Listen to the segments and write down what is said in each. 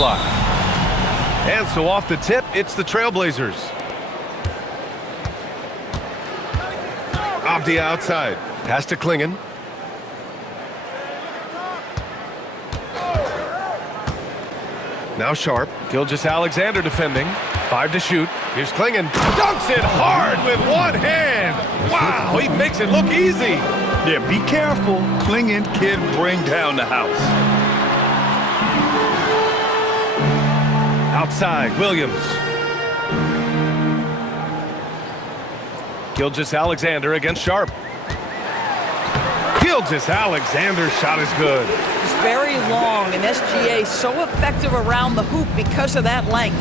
slot. And so off the tip, it's the Trailblazers. Off the outside. Pass to Klingon. Now Sharp. Gilgeous-Alexander defending. 5 to shoot. Here's Klingon. Dunks it hard with one hand. Wow, he makes it look easy. Yeah, be careful. Klingon can bring down the house. Outside, Williams. Gilgeous-Alexander against Sharp. Gilgeous-Alexander's shot is good. It's very long, and SGA so effective around the hoop because of that length.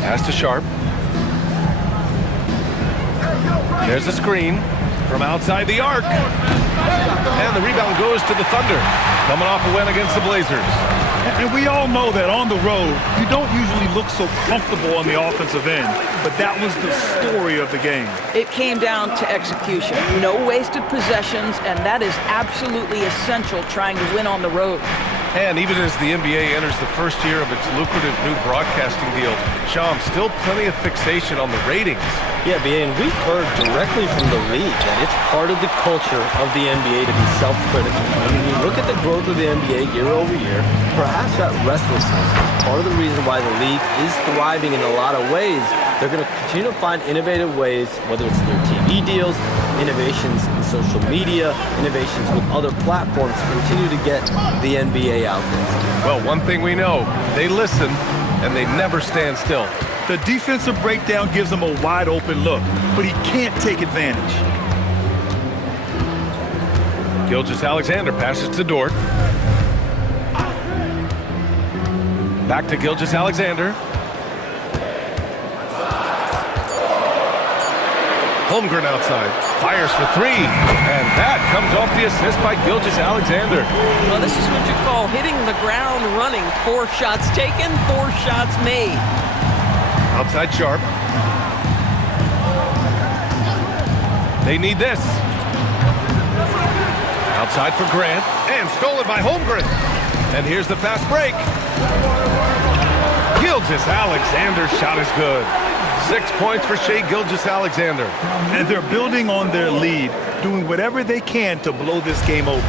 Pass to Sharp. There's a screen from outside the arc. And the rebound goes to the Thunder, coming off a win against the Blazers. And we all know that on the road, you don't usually look so comfortable on the offensive end, but that was the story of the game. It came down to execution. No wasted possessions, and that is absolutely essential trying to win on the road. And even as the NBA enters the first year of its lucrative new broadcasting deal, Sham, still plenty of fixation on the ratings. Yeah, and we've heard directly from the league that it's part of the culture of the NBA to be self-critical. I mean, you look at the growth of the NBA year over year, perhaps that restlessness is part of the reason why the league is thriving in a lot of ways. They're going to continue to find innovative ways, whether it's through TV deals, innovations in social media, innovations with other platforms to continue to get the NBA out there. Well, one thing we know, they listen and they never stand still. The defensive breakdown gives him a wide open look, but he can't take advantage. Gilgeous-Alexander passes to Dort. Back to Gilgeous-Alexander. Holmgren outside, fires for 3, and that comes off the assist by Gilgeous-Alexander. Well, this is what you call hitting the ground running. 4 shots taken, 4 shots made. Outside Sharp. They need this. Outside for Grant, and stolen by Holmgren. And here's the fast break. Gilgeous-Alexander's shot is good. 6 points for Shai Gilgeous-Alexander. And they're building on their lead, doing whatever they can to blow this game open.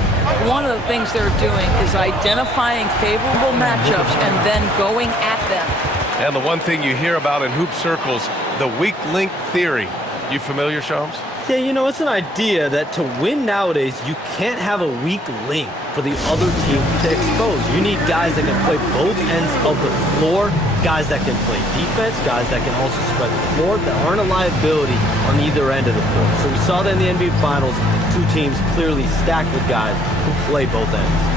One of the things they're doing is identifying favorable matchups and then going at them. And the one thing you hear about in hoop circles, the weak link theory. You familiar, Shams? Yeah, you know, it's an idea that to win nowadays, you can't have a weak link for the other team to expose. You need guys that can play both ends of the floor, guys that can play defense, guys that can also spread the floor, that aren't a liability on either end of the floor. So we saw that in the NBA Finals, 2 teams clearly stacked with guys who play both ends.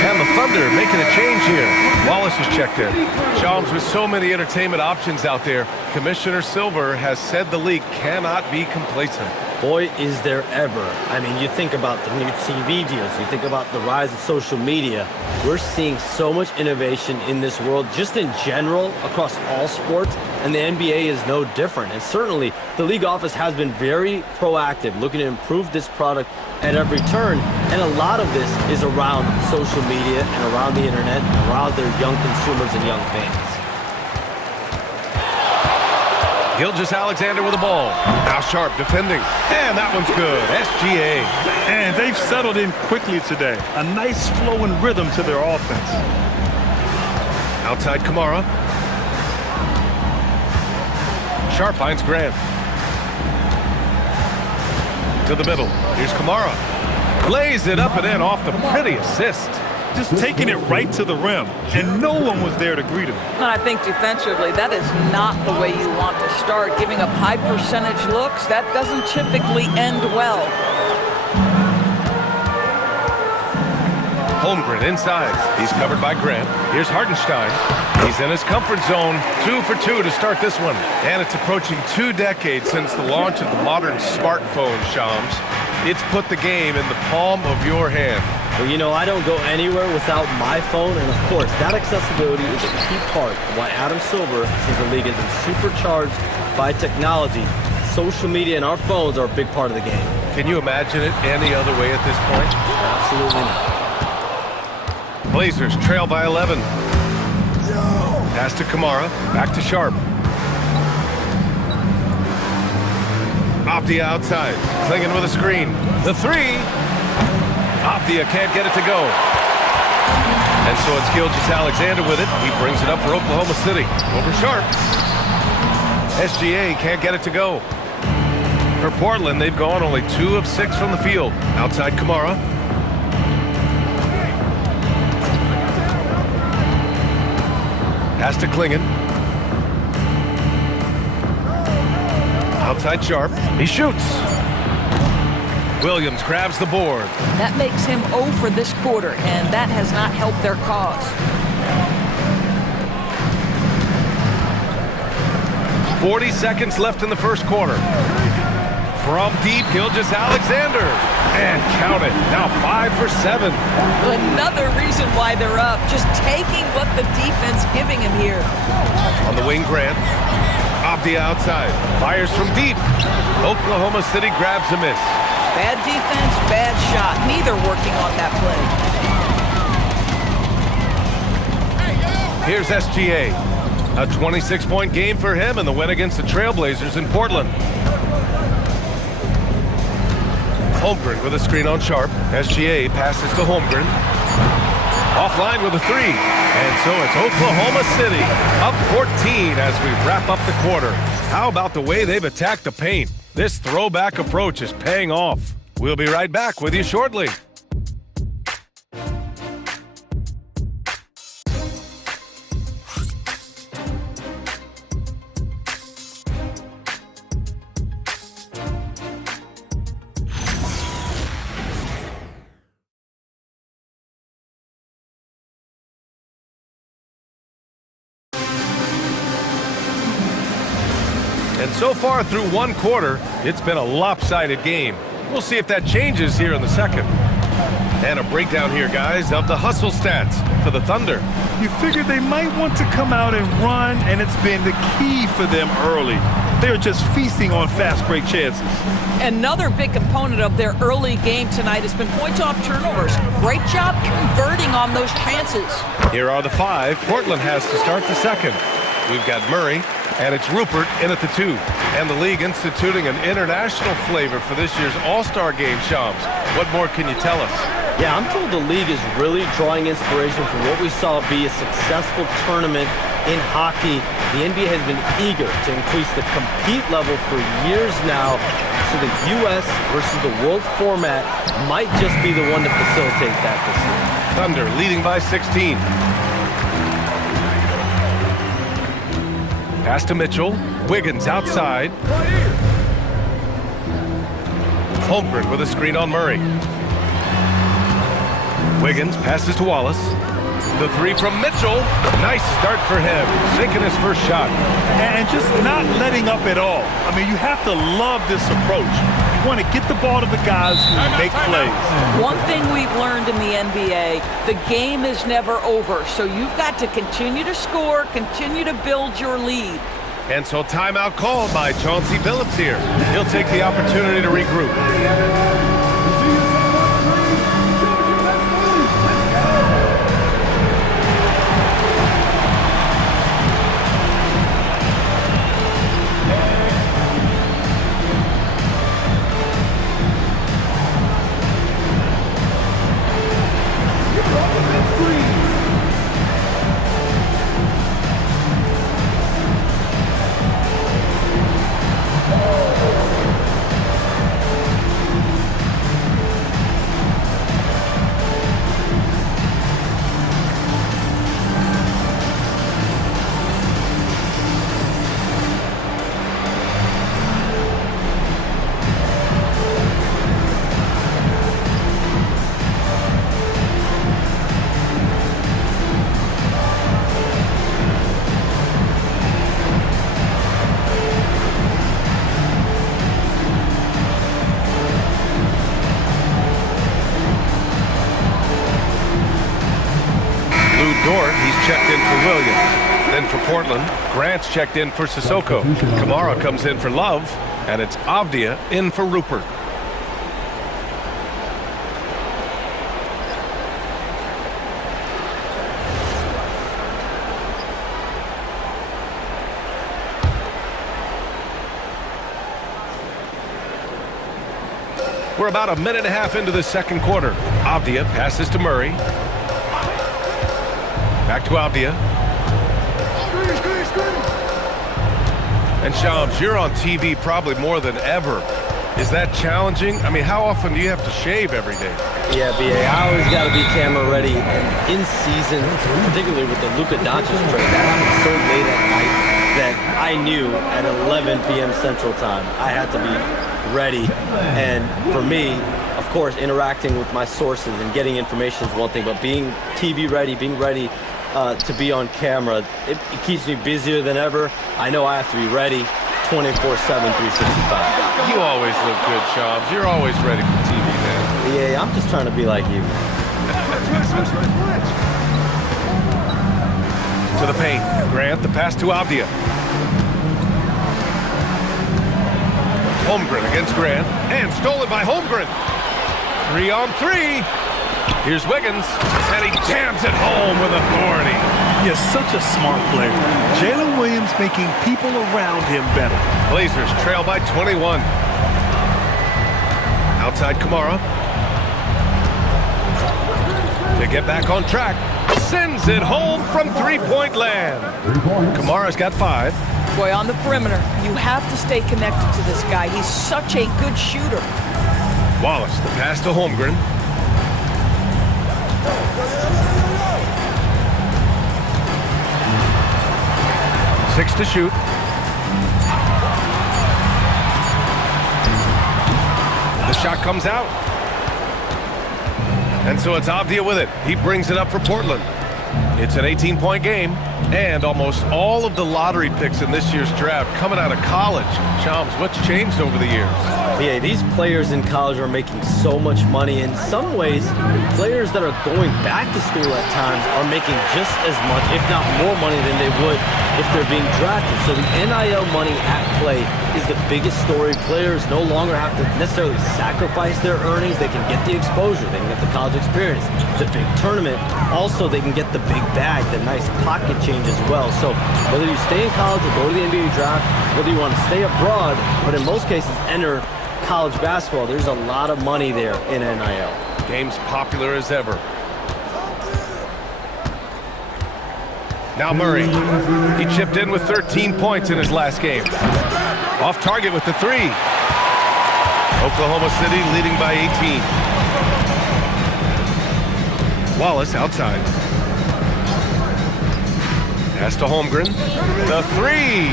And the Thunder making a change here. Wallace has checked in. Shams, with so many entertainment options out there, Commissioner Silver has said the league cannot be complacent. Boy, is there ever. I mean, you think about the new TV deals, you think about the rise of social media. We're seeing so much innovation in this world, just in general, across all sports, and the NBA is no different. And certainly, the league office has been very proactive, looking to improve this product at every turn. And a lot of this is around social media and around the internet, and around their young consumers and young fans. Gilgeous-Alexander with the ball. Now Sharp defending. And that one's good. SGA. And they've settled in quickly today. A nice flow and rhythm to their offense. Outside Kamara. Sharp finds Grant. to the middle. Here's Kamara. Lays it up and in off the pretty assist. Just taking it right to the rim, and no one was there to greet him. And I think defensively, that is not the way you want to start. Giving up high percentage looks, that doesn't typically end well. Holmgren inside. He's covered by Grant. Here's Hartenstein. He's in his comfort zone. 2 for 2 to start this one. And it's approaching 2 decades since the launch of the modern smartphone, Shams. It's put the game in the palm of your hand. Well, you know, I don't go anywhere without my phone, and of course, that accessibility is a key part of why Adam Silver says the league has been supercharged by technology. Social media and our phones are a big part of the game. Can you imagine it any other way at this point? Absolutely not. Blazers trail by 11. Pass to Kamara, back to Sharp. Avdia outside, Clingan with a screen. The three. Avdia can't get it to go. And so it's Gilgeous-Alexander with it. He brings it up for Oklahoma City. Over Sharp. SGA can't get it to go. For Portland, they've gone only 2 of 6 from the field. Outside Kamara. Pass to Clingan. Outside Sharp. He shoots. Williams grabs the board. That makes him 0 for this quarter, and that has not helped their cause. 40 seconds left in the first quarter. From deep, Gilgeous-Alexander. And count it. Now 5 for 7. Another reason why they're up. Just taking what the defense giving him here. On the wing, Grant. Avdia outside. Fires from deep. Oklahoma City grabs a miss. Bad defense, bad shot. Neither working on that play. Here's SGA. A 26-point game for him in the win against the Trailblazers in Portland. Holmgren with a screen on Sharp. SGA passes to Holmgren. Offline with a 3. And so it's Oklahoma City up 14 as we wrap up the quarter. How about the way they've attacked the paint? This throwback approach is paying off. We'll be right back with you shortly. And so far through one quarter, it's been a lopsided game. We'll see if that changes here in the second. And a breakdown here, guys, of the hustle stats for the Thunder. You figured they might want to come out and run, and it's been the key for them early. They're just feasting on fast break chances. Another big component of their early game tonight has been points off turnovers. Great job converting on those chances. Here are the 5 Portland has to start the second. We've got Murray, and it's Rupert in at the 2. And the league instituting an international flavor for this year's All-Star Game, Shams. What more can you tell us? Yeah, I'm told the league is really drawing inspiration from what we saw be a successful tournament in hockey. The NBA has been eager to increase the compete level for years now, so the U.S. versus the world format might just be the one to facilitate that this year. Thunder leading by 16. Pass to Mitchell. Wiggins outside. Holmgren with a screen on Murray. Wiggins passes to Wallace. The 3 from Mitchell. Nice start for him. Sinking his first shot. And just not letting up at all. I mean, you have to love this approach. You want to get the ball to the guys who make plays. One thing we've learned in the NBA, the game is never over. So you've got to continue to score, continue to build your lead. And so timeout called by Chauncey Billups here. He'll take the opportunity to regroup. checked in for Williams. Then for Portland, Grant's checked in for Sissoko. Kamara comes in for Love, and it's Avdia in for Rupert. We're about a minute and a half into the second quarter. Avdia passes to Murray. Back to Avdia. And Shams, you're on TV probably more than ever. Is that challenging? I mean, how often do you have to shave every day? Yeah, BA, I always got to be camera ready. And in season, particularly with the Luka Doncic trade, that happened so late at night that I knew at 11 p.m. Central Time I had to be ready. And for me, of course, interacting with my sources and getting information is one thing, but being TV ready, being ready to be on camera, it keeps me busier than ever. I know I have to be ready 24/7, 365. You always look good, Shams. You're always ready for TV, man. Yeah, I'm just trying to be like you. To the paint. Grant, the pass to Avdia. Holmgren against Grant, and stolen by Holmgren. 3-on-3. Here's Wiggins, and he jams it home with authority. He is such a smart player. Jalen Williams making people around him better. Blazers trail by 21. Outside Kamara. To get back on track. Sends it home from three-point land. Kamara's got 5. Boy, on the perimeter, you have to stay connected to this guy. He's such a good shooter. Wallace, the pass to Holmgren. Six to shoot. The shot comes out. And so it's Avdia with it. He brings it up for Portland. It's an 18-point game, and almost all of the lottery picks in this year's draft coming out of college. Shams, what's changed over the years? Yeah, these players in college are making so much money. In some ways, players that are going back to school at times are making just as much, if not more money than they would if they're being drafted. So the NIL money at play is the biggest story. Players no longer have to necessarily sacrifice their earnings. They can get the exposure. They can get the college experience, the big tournament. Also, they can get the big bag, the nice pocket change as well. So whether you stay in college or go to the NBA draft, whether you want to stay abroad, but in most cases enter college basketball, there's a lot of money there in NIL. Game's popular as ever. Now Murray. He chipped in with 13 points in his last game. Off target with the 3. Oklahoma City leading by 18. Wallace outside. Pass to Holmgren. The 3.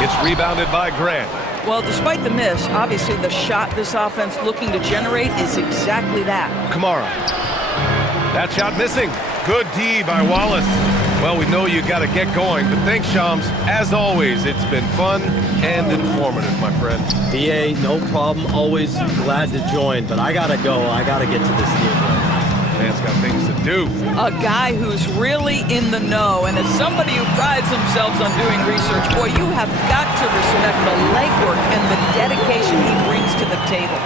Gets rebounded by Grant. Well, despite the miss, obviously the shot this offense looking to generate is exactly that. Kamara. That shot missing. Good D by Wallace. Well, we know you got to get going, but thanks, Shams. As always, it's been fun and informative, my friend. BA, no problem. Always glad to join, but I got to go. I got to get to this game. Man's got things to do. A guy who's really in the know, and as somebody who prides themselves on doing research, boy, you have got to respect the legwork and the dedication he brings to the table.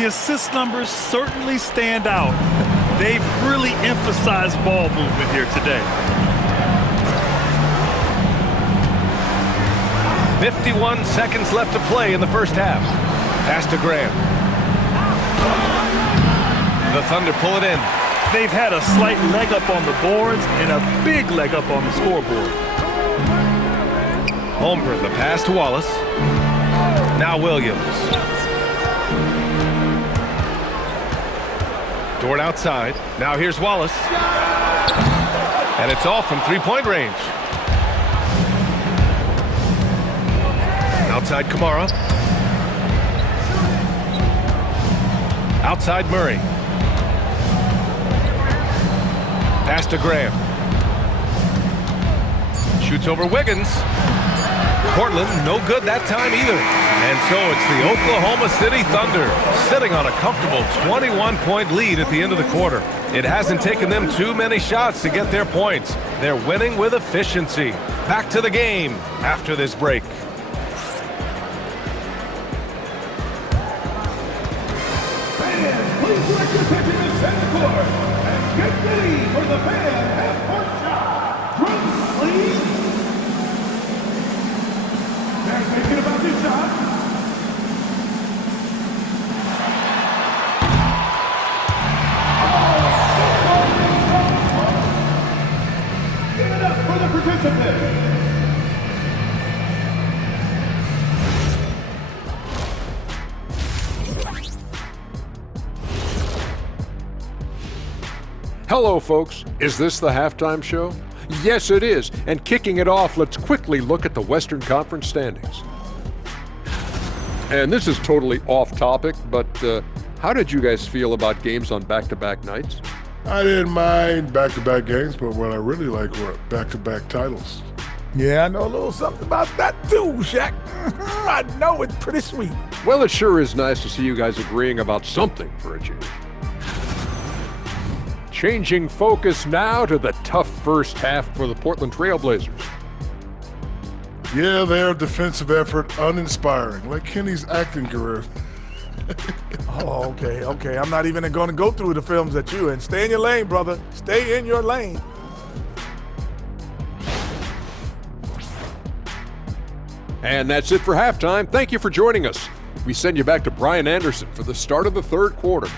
The assist numbers certainly stand out. They've really emphasized ball movement here today. 51 seconds left to play in the first half. Pass to Graham. The Thunder pull it in. They've had a slight leg up on the boards and a big leg up on the scoreboard. Holmgren, the pass to Wallace. Now Williams. Dort outside. Now here's Wallace. And it's off from three-point range. Outside Kamara. Outside Murray. Pass to Graham. Shoots over Wiggins. Portland, no good that time either. And so it's the Oklahoma City Thunder sitting on a comfortable 21-point lead at the end of the quarter. It hasn't taken them too many shots to get their points. They're winning with efficiency. Back to the game after this break. Fans, please direct your attention to center court and get ready for the fan half-court shot. Drums, please. They're thinking about this shot. Give it up for the participant. Hello, folks. Is this the halftime show? Yes, it is. And kicking it off, let's quickly look at the Western Conference standings. And this is totally off topic, but how did you guys feel about games on back-to-back nights? I didn't mind back-to-back games, but what I really like were back-to-back titles. Yeah, I know a little something about that too, Shaq. I know it's pretty sweet. Well, it sure is nice to see you guys agreeing about something for a change. Changing focus now to the tough first half for the Portland Trail Blazers. Yeah, their defensive effort uninspiring, like Kenny's acting career. Oh, okay. I'm not even going to go through the films that you in. Stay in your lane, brother. Stay in your lane. And that's it for halftime. Thank you for joining us. We send you back to Brian Anderson for the start of the third quarter.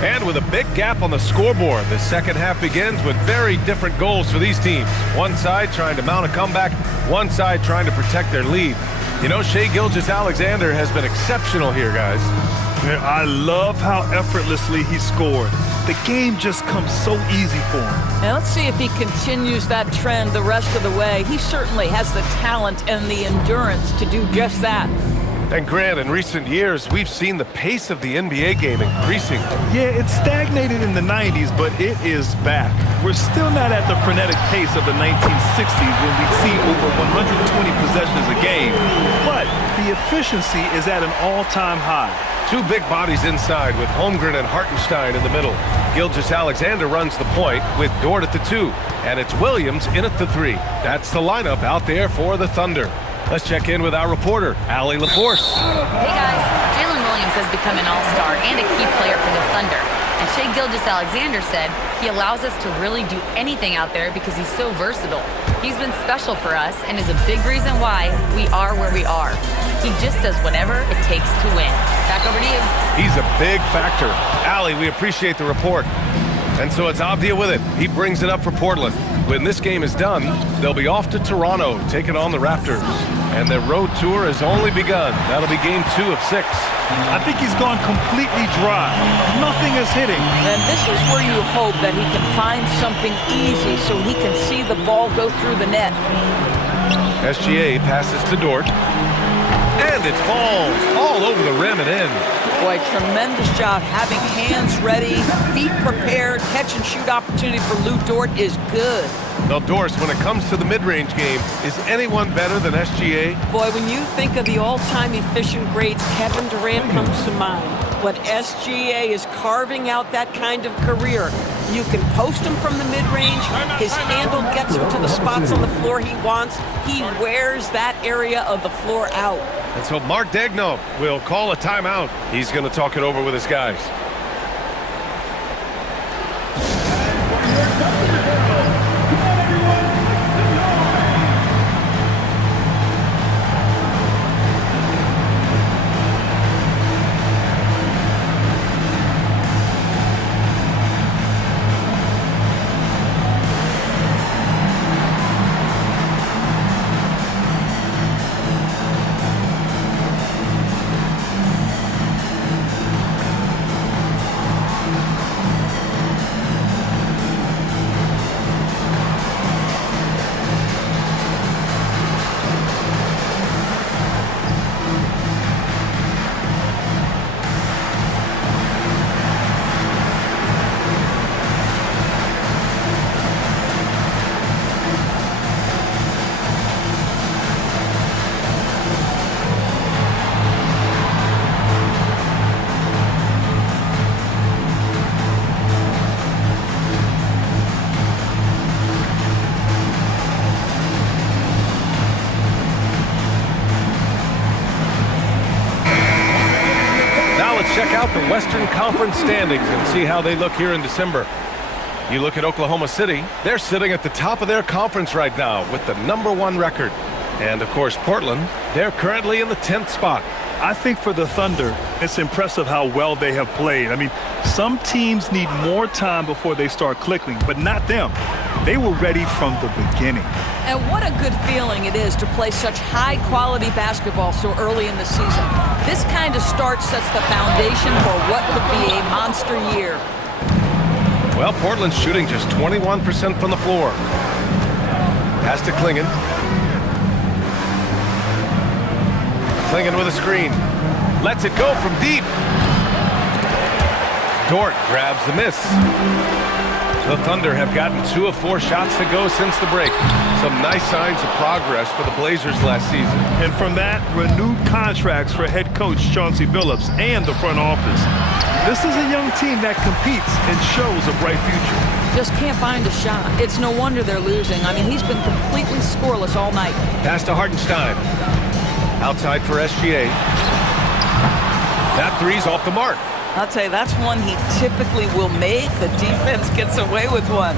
And with a big gap on the scoreboard, the second half begins with very different goals for these teams. One side trying to mount a comeback, one side trying to protect their lead. You know, Shai Gilgeous-Alexander has been exceptional here, guys. Man, I love how effortlessly he scored. The game just comes so easy for him. Now let's see if he continues that trend the rest of the way. He certainly has the talent and the endurance to do just that. And Grant, in recent years, we've seen the pace of the NBA game increasing. Yeah, it stagnated in the 90s, but it is back. We're still not at the frenetic pace of the 1960s when we'd see over 120 possessions a game, but the efficiency is at an all-time high. Two big bodies inside with Holmgren and Hartenstein in the middle. Gilgeous-Alexander runs the point with Dort at the 2, and it's Williams in at the 3. That's the lineup out there for the Thunder. Let's check in with our reporter, Allie LaForce. Hey guys, Jalen Williams has become an all-star and a key player for the Thunder. And Shai Gilgeous-Alexander said he allows us to really do anything out there because he's so versatile. He's been special for us and is a big reason why we are where we are. He just does whatever it takes to win. Back over to you. He's a big factor. Allie, we appreciate the report. And so it's Avdia with it. He brings it up for Portland. When this game is done, they'll be off to Toronto, taking on the Raptors. And their road tour has only begun. That'll be game 2 of 6. I think he's gone completely dry. Nothing is hitting. And this is where you hope that he can find something easy so he can see the ball go through the net. SGA passes to Dort. And it falls all over the rim and in. Boy, tremendous job having hands ready, feet prepared, catch and shoot opportunity for Lou Dort is good. Now, Doris, when it comes to the mid-range game, is anyone better than SGA? Boy, when you think of the all-time efficient greats, Kevin Durant comes to mind. But SGA is carving out that kind of career. You can post him from the mid-range. His handle gets him to the spots on the floor he wants. He wears that area of the floor out. And so Mark Daigneault will call a timeout. He's going to talk it over with his guys. out the Western Conference standings and see how they look here in December. You look at Oklahoma City, they're sitting at the top of their conference right now with the #1 record. And, of course, Portland, they're currently in the 10th spot. I think for the Thunder, it's impressive how well they have played. I mean, some teams need more time before they start clicking, but not them. They were ready from the beginning. And what a good feeling it is to play such high-quality basketball so early in the season. This kind of start sets the foundation for what could be a monster year. Well, Portland's shooting just 21% from the floor. Pass to Clingan. Clingan with a screen. Lets it go from deep. Dort grabs the miss. The Thunder have gotten 2 of 4 shots to go since the break. Some nice signs of progress for the Blazers last season. And from that, renewed contracts for head coach Chauncey Billups and the front office. This is a young team that competes and shows a bright future. Just can't find a shot. It's no wonder they're losing. I mean, he's been completely scoreless all night. Pass to Hartenstein. Outside for SGA. That three's off the mark. I'll tell you, that's one he typically will make. The defense gets away with one.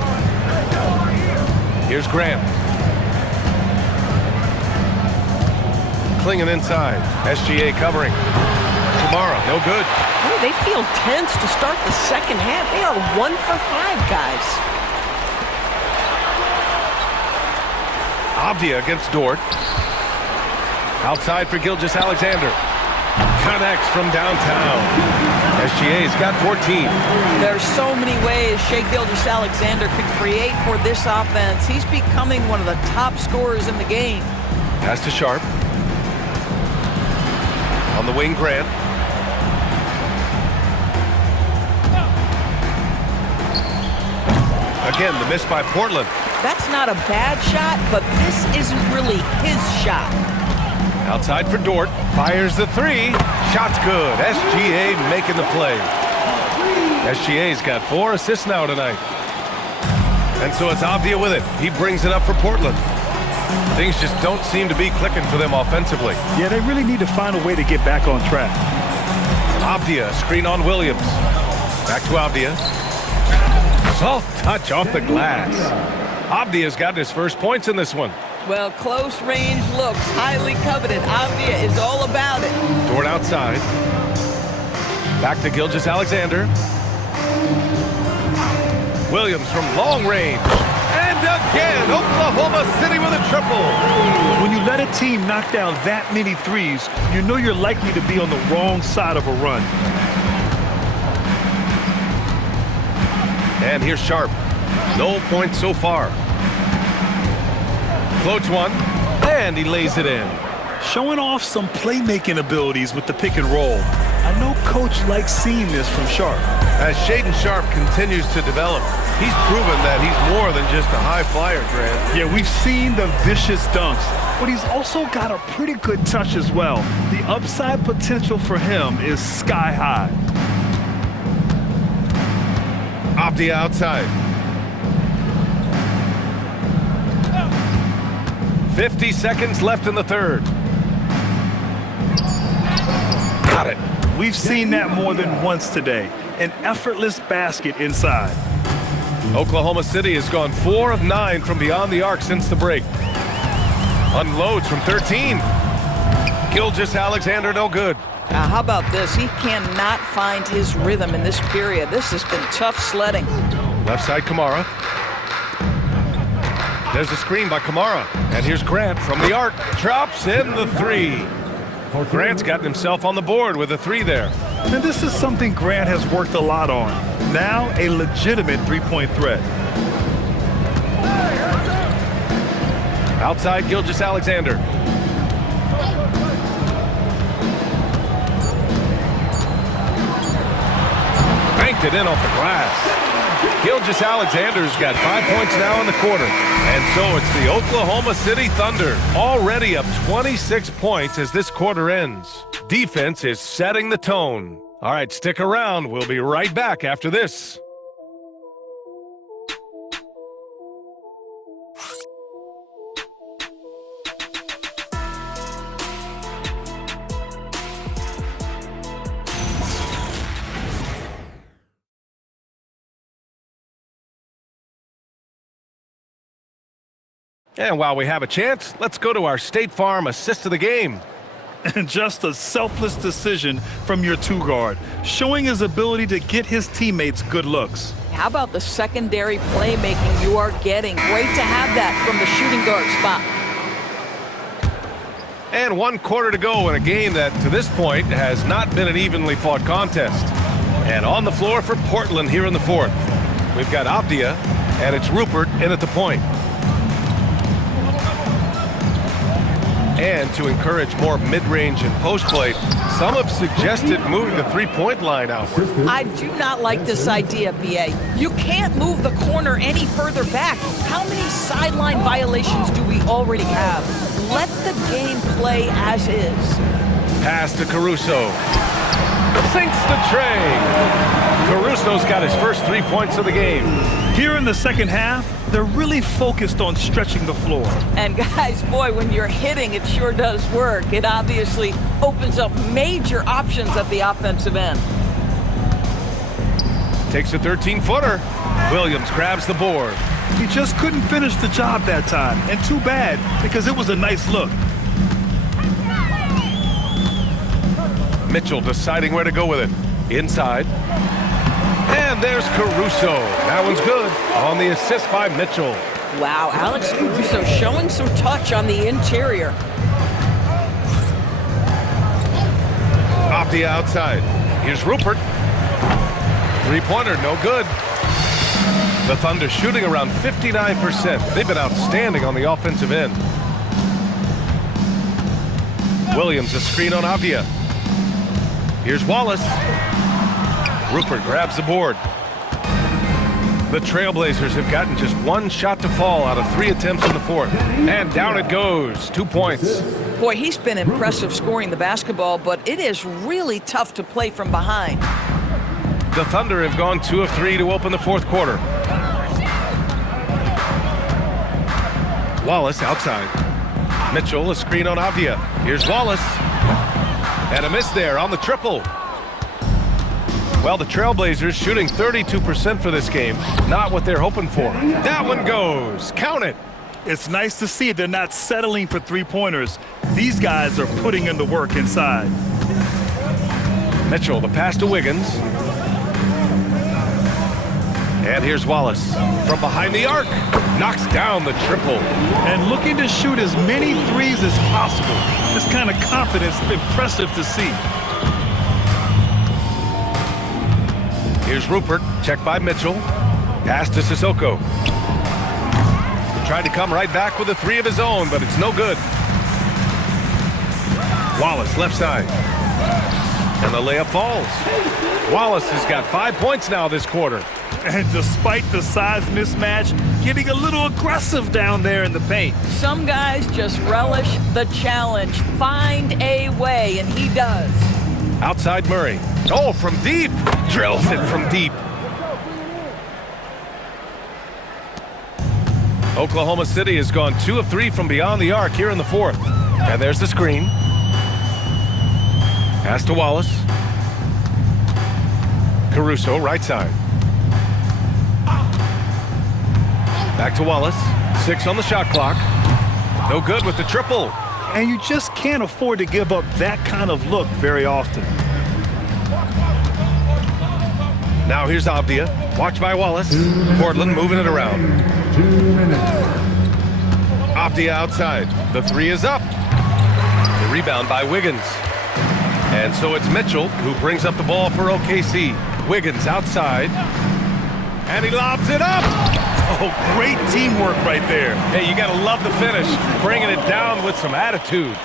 Here's Grant. Clingan inside. SGA covering. Kamara, no good. Oh, they feel tense to start the second half. They are 1 for 5, guys. Avdia against Dort. Outside for Gilgeous-Alexander. Connects from downtown. SGA's got 14. There's so many ways Shai Gilgeous-Alexander could create for this offense. He's becoming one of the top scorers in the game. Pass to Sharp. On the wing, Grant. Again, the miss by Portland. That's not a bad shot, but this isn't really his shot. Outside for Dort. Fires the 3. Shot's good. SGA making the play. SGA's got 4 assists now tonight. And so it's Avdia with it. He brings it up for Portland. Things just don't seem to be clicking for them offensively. Yeah, they really need to find a way to get back on track. Avdia, screen on Williams. Back to Avdia. Soft touch off the glass. Avdia's got his first points in this one. Well, close range looks, highly coveted. Avdia is all about it. Dort outside. Back to Gilgeous-Alexander. Williams from long range. And again, Oklahoma City with a triple. When you let a team knock down that many threes, you know you're likely to be on the wrong side of a run. And here's Sharp. No points so far. Floats one, and he lays it in. Showing off some playmaking abilities with the pick and roll. I know Coach likes seeing this from Sharp. As Shaedon Sharp continues to develop, he's proven that he's more than just a high flyer, Grant. Yeah, we've seen the vicious dunks, but he's also got a pretty good touch as well. The upside potential for him is sky high. Avdia outside. 50 seconds left in the third. Got it. We've seen that more than once today. An effortless basket inside. Oklahoma City has gone 4 of 9 from beyond the arc since the break. Unloads from 13. Gilgeous-Alexander no good. Now, how about this? He cannot find his rhythm in this period. This has been tough sledding. Left side, Kamara. There's a screen by Kamara. And here's Grant from the arc. Drops in the 3. Grant's gotten himself on the board with a 3 there. And this is something Grant has worked a lot on. Now a legitimate three-point threat. Outside, Gilgeous-Alexander. Banked it in off the glass. Gilgeous-Alexander's got 5 points now in the quarter. And so it's the Oklahoma City Thunder, already up 26 points as this quarter ends. Defense is setting the tone. All right, stick around. We'll be right back after this. And while we have a chance, let's go to our State Farm assist of the game. And just a selfless decision from your two-guard, showing his ability to get his teammates good looks. How about the secondary playmaking you are getting? Great to have that from the shooting guard spot. And 1 quarter to go in a game that, to this point, has not been an evenly fought contest. And on the floor for Portland here in the 4th. We've got Avdia, and it's Rupert in at the point. And to encourage more mid-range and post play, some have suggested moving the three-point line outward. I do not like this idea, B.A. You can't move the corner any further back. How many sideline violations do we already have? Let the game play as is. Pass to Caruso. Sinks the tray. Caruso's got his first 3 points of the game. Here in the second half, they're really focused on stretching the floor. And guys, boy, when you're hitting, it sure does work. It obviously opens up major options at the offensive end. Takes a 13-footer. Williams grabs the board. He just couldn't finish the job that time, and too bad, because it was a nice look. Mitchell deciding where to go with it. Inside. And there's Caruso. That one's good on the assist by Mitchell. Wow, Alex Caruso showing some touch on the interior. Off the outside. Here's Rupert. Three-pointer, no good. The Thunder shooting around 59%. They've been outstanding on the offensive end. Williams a screen on Avdia. Here's Wallace. Rupert grabs the board. The Trailblazers have gotten just 1 shot to fall out of 3 attempts in the 4th. And down it goes. 2 points. Boy, he's been impressive scoring the basketball, but it is really tough to play from behind. The Thunder have gone 2 of 3 to open the 4th quarter. Wallace outside. Mitchell a screen on Avdia. Here's Wallace. And a miss there on the triple. Well, the Trailblazers shooting 32% for this game. Not what they're hoping for. That one goes. Count it. It's nice to see they're not settling for three-pointers. These guys are putting in the work inside. Mitchell, the pass to Wiggins. And here's Wallace. From behind the arc. Knocks down the triple. And looking to shoot as many threes as possible. This kind of confidence is impressive to see. Here's Rupert, checked by Mitchell. Pass to Sissoko. Tried to come right back with a 3 of his own, but it's no good. Wallace, left side. And the layup falls. Wallace has got 5 points now this quarter. And despite the size mismatch, getting a little aggressive down there in the paint. Some guys just relish the challenge. Find a way, and he does. Outside Murray. Oh, from deep. Drills it from deep. Oklahoma City has gone 2 of 3 from beyond the arc here in the 4th. And there's the screen. Pass to Wallace. Caruso, right side. Back to Wallace. 6 on the shot clock. No good with the triple. And you just can't afford to give up that kind of look very often. Now here's Avdia. Watch by Wallace. Portland moving it around. 2 minutes. Avdia outside. The 3 is up. The rebound by Wiggins. And so it's Mitchell who brings up the ball for OKC. Wiggins outside. And he lobs it up. Oh, great teamwork right there. Hey, you got to love the finish. Bringing it down with some attitude.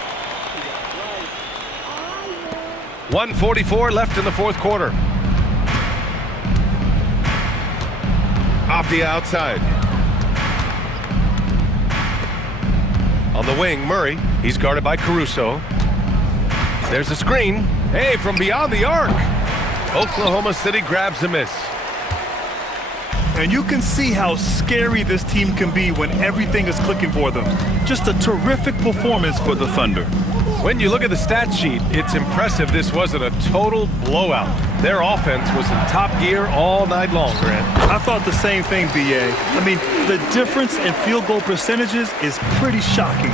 1:44 left in the 4th quarter. Avdia outside. On the wing, Murray. He's guarded by Caruso. There's a screen. Hey, from beyond the arc. Oklahoma City grabs a miss. And you can see how scary this team can be when everything is clicking for them. Just a terrific performance for the Thunder. When you look at the stat sheet, it's impressive this wasn't a total blowout. Their offense was in top gear all night long, Grant. I thought the same thing, B.A. I mean, the difference in field goal percentages is pretty shocking.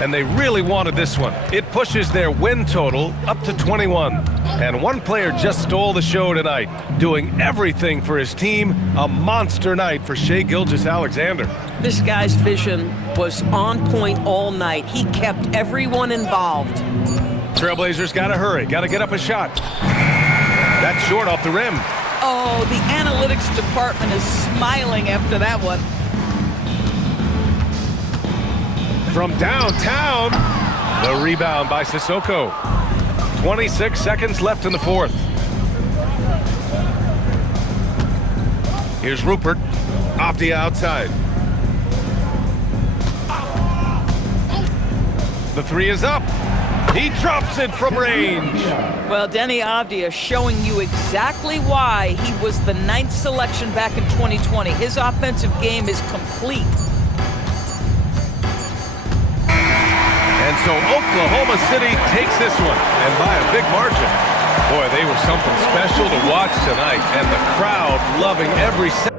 And they really wanted this one. It pushes their win total up to 21. And one player just stole the show tonight, doing everything for his team. A monster night for Shai Gilgeous-Alexander. This guy's vision was on point all night. He kept everyone involved. Trailblazers got to hurry, got to get up a shot. That's short off the rim. Oh, the analytics department is smiling after that one. From downtown, the rebound by Sissoko. 26 seconds left in the fourth. Here's Rupert off the outside. The three is up. He drops it from range. Well, Denny Avdia showing you exactly why he was the 9th selection back in 2020. His offensive game is complete. And so Oklahoma City takes this one, and by a big margin. Boy, they were something special to watch tonight, and the crowd loving every second.